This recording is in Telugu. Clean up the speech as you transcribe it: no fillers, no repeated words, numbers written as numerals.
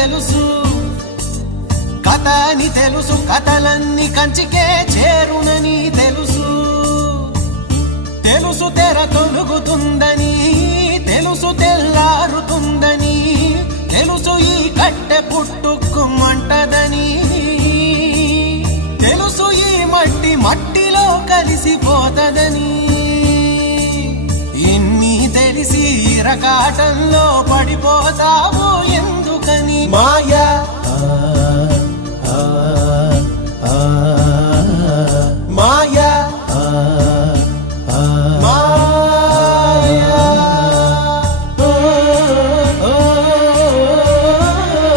తెలుసు, కథ అని తెలుసు, కథలన్నీ కంచికే చేరునని తెలుసు. తెలుసు తెర తొలుగుతుందని, తెలుసు తెల్లారుతుందని, తెలుసు ఈ కట్టె పుట్టుకుమంటదని, తెలుసు ఈ మట్టి మట్టిలో కలిసిపోతదని. ఇన్ని తెలిసి ఇరకాటంలో పడిపోతావు ఎందుకని? మాయ